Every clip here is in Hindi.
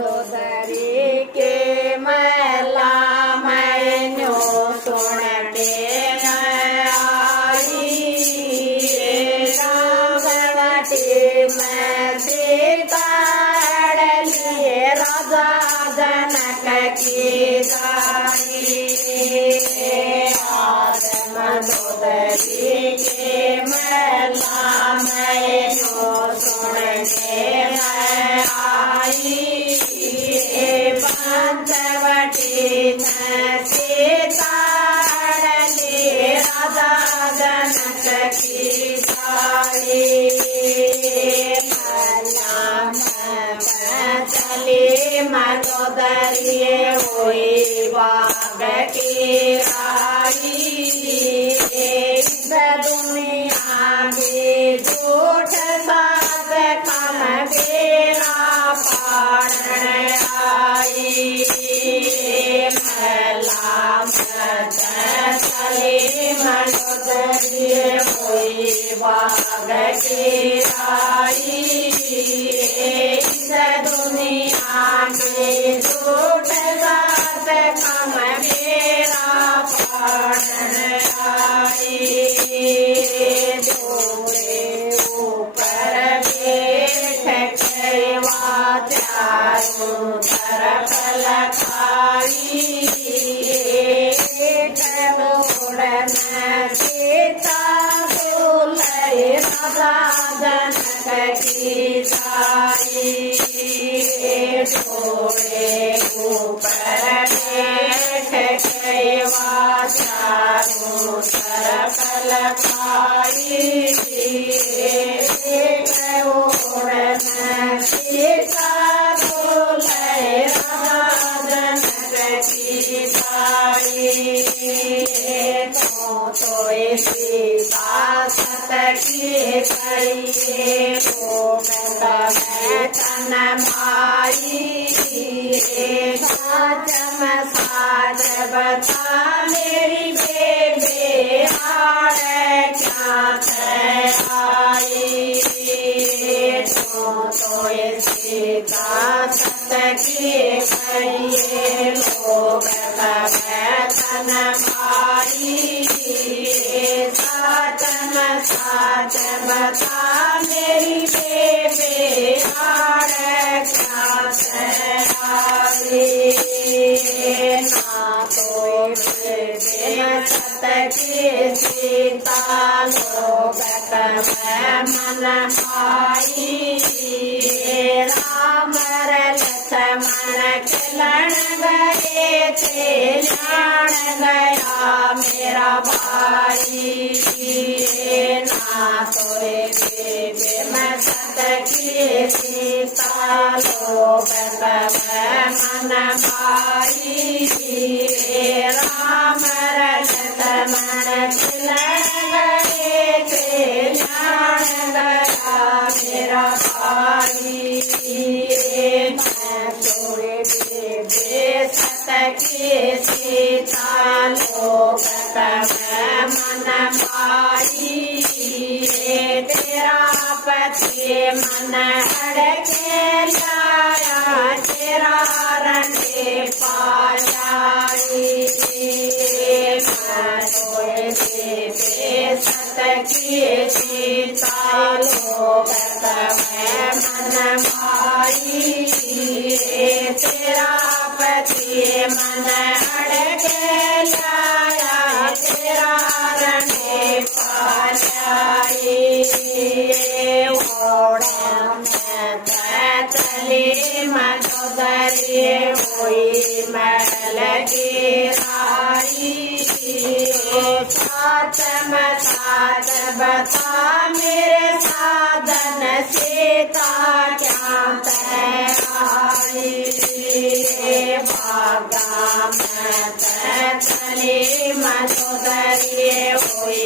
दरी के मैला मैन्यो सुनते आई रावटी में सीता लिए राजा जनक की जानी मधुदरी के मैला मैन्यो सुनते आई पंचवटी में सीता राजा जनक की सारी चली मधुदरी हुई बाग की राई दुनिया भी झूठ साथ कम बेरा पारण आई महला चली मधुदरी हुई बाग की राई दुनिया के झूठ साथ कम मेरा पारण आई जोड़े ऊपर बैठ केवा चारों तरफ लखाई उड़न सीता बोले राजा जनक की सारी जोड़े ऊपर बैठ केवा चारों तरफ लखाई उड़न सीता बोले राजा जनक की सारी तो सीता सत की करिए तन माई साचम साज बता मेरी बेबे हार क्या आई तो सीता सत की करिए तन माई साचम साच बता मेरी बेबे हार क्या ना तो सत की सीता लोकत में मन आई राम लक्ष्मण खिलन गए थे जान गया मेरा भाई ना तो बेबे में सत की सीता लोकत में मन भाई राम लक्ष्मण खिलन गए थे जान गया मेरा भाई सत की सीता लोकत में मन भाई तेरा पति मन हड़के लाया तेरा रंगे पाई सत की सीता लोकत में मन भाई तेरा पति मन हड़के लाया तेरा रंगे पाई चली मधुदरी हुई महल की राई साचम साच बता मेरे साधन सीता क्या तैयारी भागा में चली मधुदरी हुई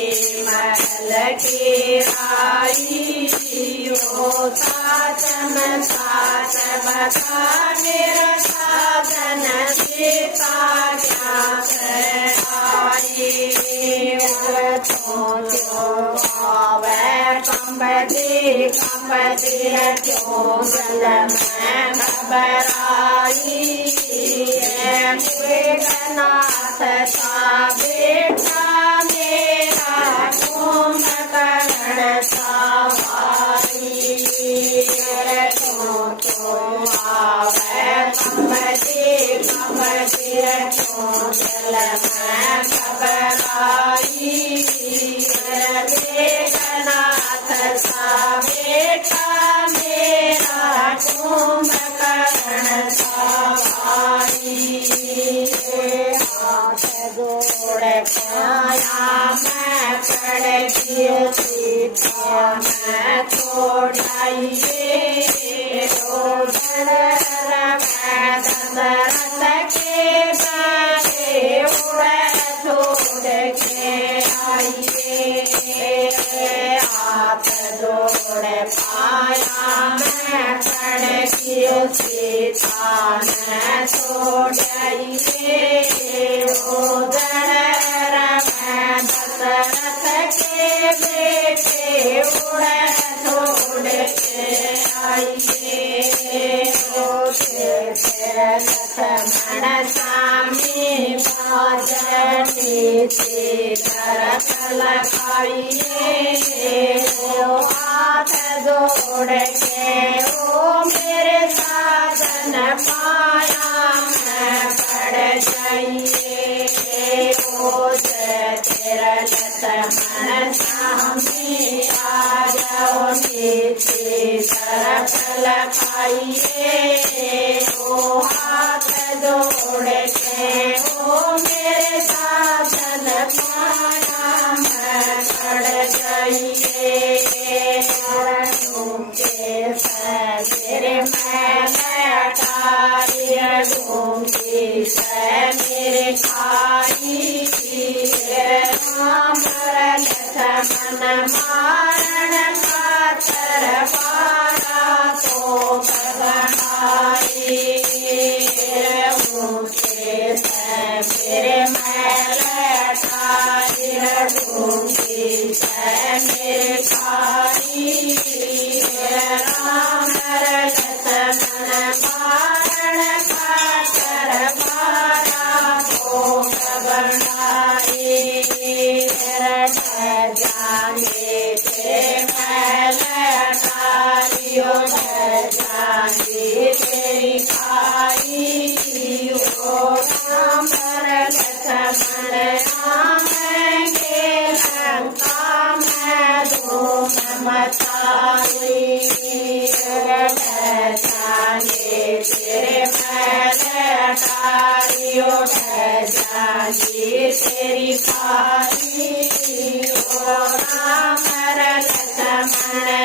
महल की राई साचम साच बता मेरा साधन सीता क्या तैयारी आवे कंपती कंपती क्यों जल में घबराई नाथ सा बेटा मेरा कुंभकर्ण सवारी क्यों आवे कंपती कंपती क्यों जल में घबराई नाथ सा बेटा मेरा कुंभकर्ण सवारी हाथ जोड़ पाया मैं पड़ सीता मैं छोड़ाइए रोदन दशरथ के बारे उड़ छोड़ के आइए हाथ जोड़ पाया मैं पड़ सीता मैं छोड़ाइए रोदन दशरथ के बेटे उड़ छोड़ के आइए लक्ष्मण स्वामी बाजनी तरस लगाइए हाथ जोड़ के ओ मेरे साजन पाया मैं पड़ जाइए ओ तेरा लक्ष्मण स्वामी आ जाओ नीचे तरफ लगाइए ओ हाथ जोड़ के ओ मेरे साजन पाया मैं पड़ जाइए मेरे मैं लूंगी मेरे खाई राम लक्ष्मण मारण पाथर पारा तो बगड़ाई मेरे मैं लूंगी मेरे खाई राम लक्ष्मण मारण पाथर पारा तो बगड़ाई जाने के मैल नारियों जाने तेरी खाई ओ राम लक्ष्मण राम के लंका में धूम मचाई जाने तेरे मैल नारियों जाने तेरी खाई राम लक्ष्मण